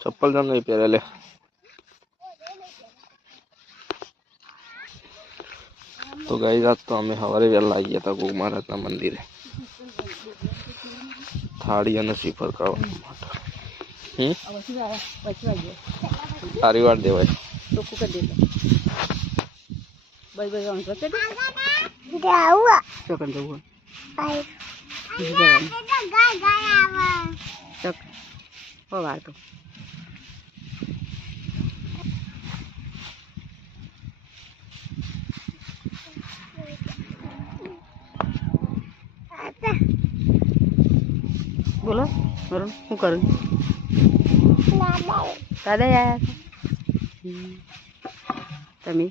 चप्पल जम नहीं पहरे ले। तो गाइस आज तो हमें हमारे वेला आई था गोग महाराज ना मंदिर थाड़ी અને શ્રીફળ ખાવા સારી વાત દેવાય ચોખ્ખું કરી દેજો બસ બસ આમ કરી દે ચોકન જવું ચોક હો વાર તો बोलो वरुण શું કરું દાદા આયા તમે